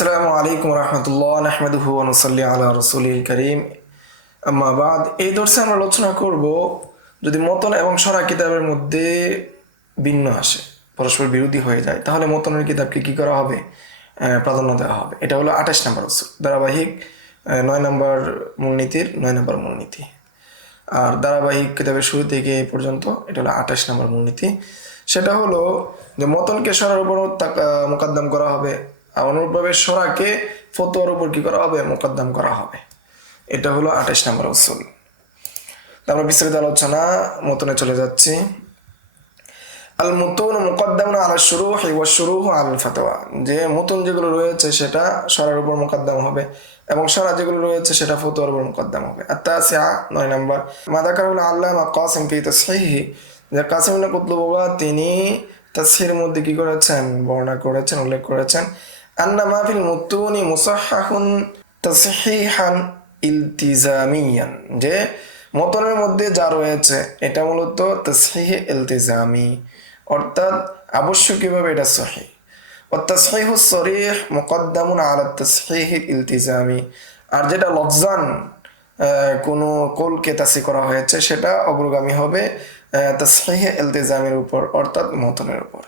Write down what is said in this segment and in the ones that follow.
আসসালামু আলাইকুম রহমতুল্লাহ নাহমাদুহু ওয়া নুসাল্লি আলা রাসূলিল কারীম আম্মা বাদ। এই দর্শে আমরা আলোচনা করব যদি মতন এবং সরা কিতাবের মধ্যে ভিন্ন আসে, পরস্পর বিরোধী হয়ে যায়, তাহলে মতনের কিতাবকে কি করা হবে? প্রাধান্য দেওয়া হবে। এটা হলো 28 নম্বর উসুল, ধারাবাহিক 9 নম্বর মূলনীতির 9 নম্বর মূলনীতি। আর ধারাবাহিক কিতাবের শুরু থেকে এই পর্যন্ত এটা হলো 28 নম্বর মূলনীতি। সেটা হলো যে মতনকে সরার উপর মোকদ্দম করা হবে, আর অনুরূপভাবে সরাকে ফতোয়ার উপর কি করা হবে? মোকদ্দম করা হবে। এটা হলো 28 নম্বর উসুল। আমরা বিস্তারিত আলোচনা মতনে চলে যাচ্ছি। আল মুতুন মুকদ্দামুন আলা শুরুহ ওয়া শুরুহু আল ফাতওয়া, যে মুতুন যেগুলো রয়েছে সেটা সরার উপর মুকদ্দম হবে এবং সরা যেগুলো রয়েছে সেটা ফতোয়ার উপর মুকদ্দম হবে। আত-তাসিআ 9 নম্বর মা যাকারুল আল্লামা কাসিম ফি তাসহিহি, যে কাসিম ইবনে কুতলুবুল্লাহ তিনি তাসহিহের মধ্যে কি করেছেন? বর্ণনা করেছেন, উল্লেখ করেছেন আন্না মা ফিল মুতুনি মুসাহহাহুন তাসহিহান ইলতিজামিয়ান, যে মতনের মধ্যে যা রয়েছে এটা মূলত তাসহিহ ইলতিজামি, অর্থাৎ আবশ্যকীয়ভাবে এটা সহিহ। ওয়াত-তাসহিহু সরিহ মুকদ্দামুন আলা তাসহিহ ইলতিজামি, আর যেটা লফজান কোনো কলকে তাসহিহ করা হয়েছে সেটা অগ্রগামী হবে তাসহিহ ইলতিজামের উপর, অর্থাৎ মতনের উপর।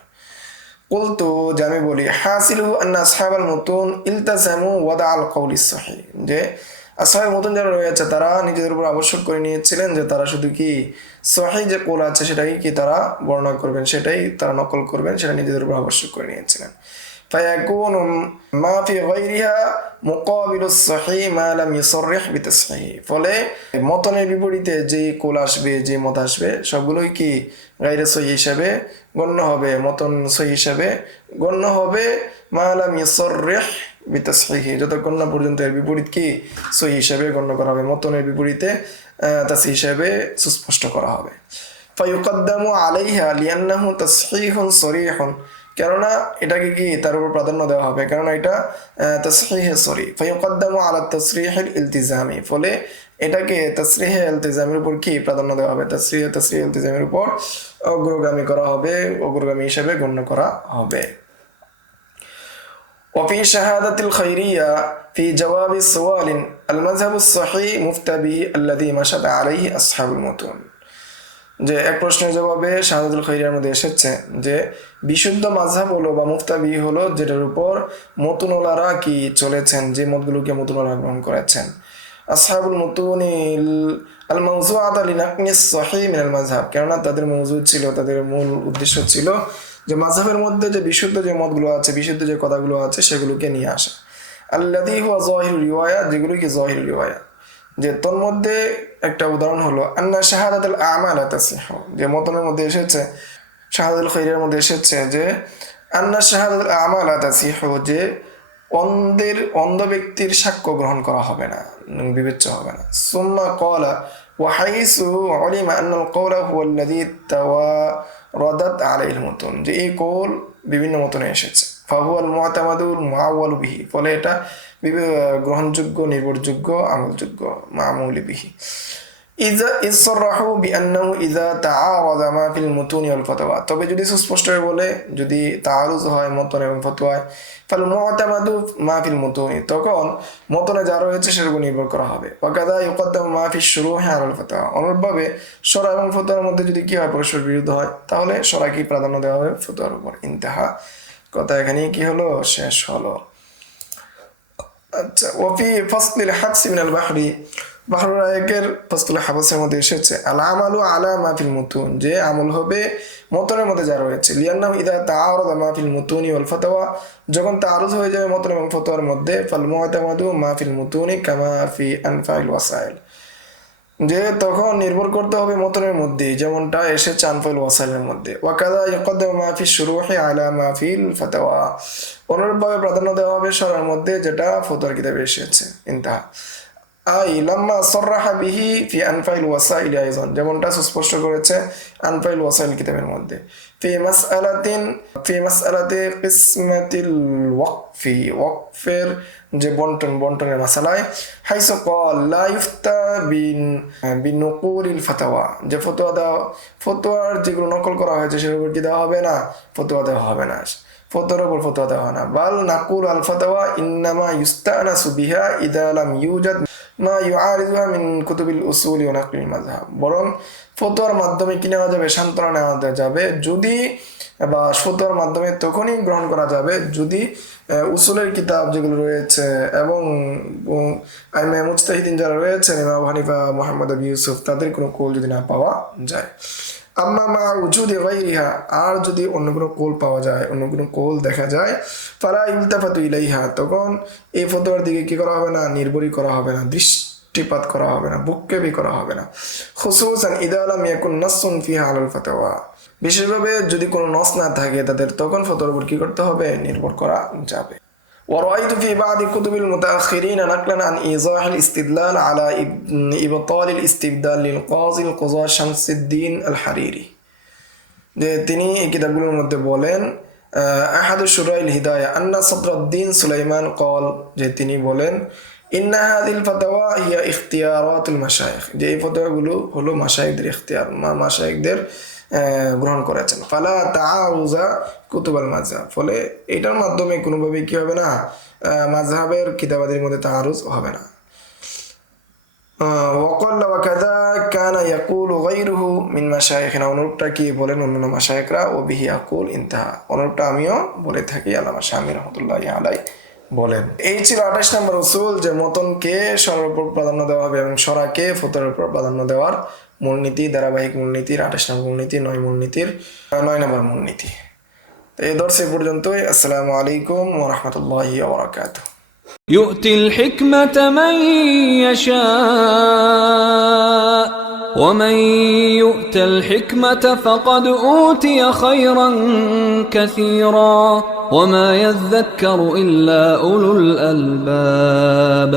কুলতু, যে আমি বলি, হাসিলুহু আন্না আসহাবাল মুতুন ইলতাজামু ওয়াদা আল কওলিস সহিহ, যে আসহাবে মুতুন যারা রয়েছে তারা নিজেদের উপর আবশ্যক করে নিয়েছিলেন যে তারা শুধু কি সহিহ যে কৌল আছে সেটাই কি তারা বর্ণনা করবেন, সেটাই তারা নকল করবেন, সেটা নিজেদের উপর আবশ্যক করে নিয়েছিলেন। ফায়াকুনু মা ফি গায়রিহা মুকাবিলাস সহিহ মা লাম ইউসাররিহ বিতাসহিহ, ফলে মতনের বিপরীতে যে কৌল আসবে, যে মত আসবে সবগুলোই কি গায়রে সহিহ হিসাবে গণ্য হবে, মতন সহিহ হিসাবে গণ্য হবে। মা লাম ইউসাররিহ বিতাসহিহ, যতক্ষণ না পর্যন্ত এর বিপরীত কি সহিহ হিসাবে গণ্য করা হবে, মতনের বিপরীতে তাসহিহ হিসাবে সুস্পষ্ট করা হবে। ফায়ুকদ্দামু আলাইহা লিআন্নাহু তাসহিহুন সরিহুন, কেননা এটাকে কি তার উপর প্রাধান্য দেওয়া হবে, কেননা এটা তাসহিহে সরিহ। ফায়ুকদ্দামু আলা তাসরিহিল ইলতিজামি, ফলে এটাকে তাসরিহে ইলতিজামের উপর কি প্রাধান্য দেওয়া হবে, তাসরিহ ইলতিজামের উপর অগ্রগামী করা হবে, অগ্রগামী হিসাবে গণ্য করা হবে। وفي شهادة الخيرية في جواب السؤال المذهب الصحيح مفتى به الذي مشت عليه أصحاب المتون, যে এক প্রশ্নের জবাবে শাহাদাতুল খাইরিয়ার মধ্যে এসেছে যে বিশুদ্ধ মাযহাব হলো বা মুফতাবি হলো যেটার উপর মতুনওয়ালারা কি চলেছেন, যে মতগুলোকে মতুনওয়ালারা গ্রহণ করেছেন। আসহাবুল মুতুনিল আল মাওযুআত লিনাকনিস সহিহ মিনাল মাযহাব, কেননা তাদের মওযু ছিল, তাদের মূল উদ্দেশ্য ছিল যে মাযহাবের মধ্যে যে বিশুদ্ধ যে মতগুলো আছে, বিশুদ্ধ যে কথাগুলো আছে সেগুলোকে নিয়ে আসা। আল্লাযী হুয়া যাহিরুর রিওয়ায়া, যেগুলো কি যাহিরুর রিওয়ায়া, যে তোর মধ্যে একটা উদাহরণ হলো আন্না শাহাদাতুল আমাল তাসিহ, যে মতনের মধ্যে এসেছে, শাহাদাতুল খাইরের মধ্যে এসেছে যে আন্না শাহাদাতুল আমাল তাসিহ, যে অন্ধ ব্যক্তির সাক্ষ্য গ্রহণ করা হবে না, বিবেচ্য হবে না। সুম্মা ক্বালা ওয়া হাইসু উলিমা আন্নাল কওলা হুয়া আল্লাযী তাওয়ারাদাত আলাইহিল মুতুন, যে এই কওল বিভিন্ন মতনে এসেছে। ফাহুয়াল মুতামাদুল মুআওয়ালু বিহি, ফলে এটা গ্রহণযোগ্য, নির্ভরযোগ্য, আমলযোগ্য, মামুলি বিহি। ইজা ইসরাহু বিআন্নাহু ইজা তাআরাদা মা ফিল মুতুনি ওয়াল ফাতওয়া, তবে যদি সুস্পষ্ট বলে, যদি তাআরুজ হয় মতন এবং ফতোয়ায়, ফাল মুতামাদু মা ফিল মুতুনি, তখন মতনে যা রয়েছে সেটার উপর নির্ভর করা হবে। ওয়াকাদা ইউকদ্দামু মা ফিশ শুরুহি আলাল ফাতওয়া, অনুরূপভাবে সরা এবং ফতোয়ার মধ্যে যদি কি হয়, পরস্পর বিরুদ্ধ হয়, তাহলে সরাকে প্রাধান্য দেওয়া হবে ফতোয়ার উপর। ইন্তাহা, কথা এখানেই কি হলো, শেষ হলো। আচ্ছা, ওয়াফি ফাসলিল হাবসি মিনাল বাহরি, বাহরুল রায়কের ফাসলুল হাবসের মধ্যে এসেছে আল আমালু আলা মা ফিল মুতুন, যে আমল হবে মতনের মধ্যে যা রয়েছে। লিআন্নাহু ইযা তাআরাদা মা ফিল মুতুনি ওয়াল ফাতওয়া, যখন তাআরুজ হয়ে যাবে মতন এবং ফতোয়ার মধ্যে, ফাল মুতামাদু মা ফিল মুতুনি কামা ফি আনফাইল ওয়াসাইল, যে তখন নির্ভর করতে হবে মতনের মধ্যে, যেমনটা এসেছে আনফাইল ওয়াসাইলের মধ্যে। ওয়াকাদা ইউকদ্দামু মা ফিশ শুরুহি আলা মা ফিল ফাতওয়া, অনুরূপভাবে প্রাধান্য দেওয়া হবে সরার মধ্যে যেটা ফতোয়ার কিতাবে এসেছে। ইন্তাহা। আই লাম্মা সররাহা বিহি ফি আনফাইল ওয়াসাইল আইযান, যেমনটা সুস্পষ্ট করেছে আনফাইল ওয়াসাইল কিতাবের মধ্যে। ফি মাসআলাতি কিসমাতিল ওয়াকফি, ওয়াকফের যে বন্টনের মাসালায়, হাইসু ক্বাল লা ইফতা বিনুকুলিল ফাতাওয়া, যে ফতোয়ার যেগুলো নকল করা হয়েছে সেগুলো কি দেওয়া হবে না, ফতোয়া দেওয়া হবে না। ফতোয়ার উপর ফতোয়া দেওয়া হয় না। বাল নাকুল আল ফাতাওয়া ইন্নামা ইউস্তানাসু বিহা ইদা লাম ইউজাদ মা ইউআরিযুহা মিন কুতুবিল উসুলি ওয়া নাকলিল মাযহাব। বরং ফতোয়ার মাধ্যমে কি নেওয়া যাবে, সান্ত্বনা নেওয়া যাবে যদি, বা ফতোয়ার মাধ্যমে তখনই গ্রহণ করা যাবে যদি উসুলের কিতাব যেগুলো রয়েছে এবং আইমে মুজতাহিদিন যারা রয়েছেন, ইমাম আবু হানিফা, মুহাম্মদ আবু ইউসুফ, তাদের কোনো কৌল যদি না পাওয়া যায়। আম্মা মা উজুদি গায়রিহা, আর যদি অন্য কোনো কৌল পাওয়া যায়, অন্য কোনো কৌল দেখা যায়, ফালা ইলতাফাতু ইলাইহা, তখন এই ফতোয়ার দিকে কি করা হবে না, নির্ভরই করা হবে না, দৃষ্টিপাত করা হবে না, ভ্রুক্ষেপই করা হবে না। খুসুসান ইদা লাম ইয়াকুন নাসসুন ফিহা আলাল ফাতাওয়া, বিশেষভাবে যদি কোনো নস না থাকে তাদের, তখন ফতোয়ার উপর কি করতে হবে, নির্ভর করা যাবে। ورأيت في بعض كتب المتأخرين نقلا عن إيضاح الاستدلال على إبطال الاستبدال للقاضي القضاة شمس الدين الحريري, যে তিনি এই কিতাবগুলোর মধ্যে বলেন আহাদু শুরাইল হিদায়া আন্না সদরুদ্দিন সুলাইমান কল, যে তিনি বলেন ইন্না হাযিল ফাতাওয়া হিয়া ইখতিয়ারাতুল মাশায়েখ, যে এই ফতোয়াগুলো হলো মাশায়েখদের ইখতিয়ার, মাশায়েখদের গ্রহণ করেছেন। ফালা তাআরুযা কুতুবাল মাযহাব, ফলে এটার মাধ্যমে কোনোভাবে কি হবে না, মাযহাবের কিতাবাদের মধ্যে তাআরুজ হবে না। ওয়াকাল্লা ওয়া কাযা কানা ইয়াকুলু গায়রুহু মিন মাশায়েখিনা, অনুরূপটা কি বলেন অন্যান্য মাশায়েখরা, ও বিহি আকুল ইনতাহা, অনুরূপটা আমিও বলে থাকি, আল্লামা শামী রাহমাতুল্লাহি আলাইহি বলেন। এই ছিল 28 নম্বর উসুল, যে মতনকে সরার উপর প্রাধান্য দেওয়া হবে এবং সরাকে ফতোয়ার উপর প্রাধান্য দেওয়ার মূলনীতি, ধারাবাহিক মূলনীতির 28 নম্বর মূলনীতি, 9 মূলনীতির 9 নম্বর মূলনীতি। তো এই দর্শে পর্যন্তই। আসসালামু আলাইকুম ওয়া রাহমাতুল্লাহি ওয়া বারাকাতুহু। يؤتي الحكمة من يشاء ومن يؤت الحكمة فقد أوتي خيرا كثيرا وما يذكر إلا أولو الألباب.